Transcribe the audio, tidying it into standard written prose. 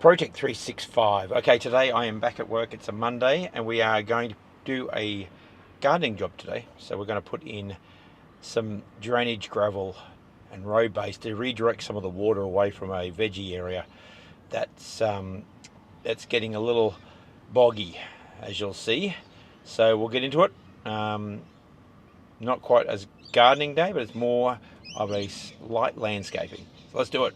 Project 365. Okay, today I am back at work. It's a Monday and we are going to do a gardening job today. So we're going to put in some drainage gravel and road base to redirect some of the water away from a veggie area that's getting a little boggy, as you'll see. So we'll get into it. Not quite as gardening day, but it's more of a light landscaping. So let's do it.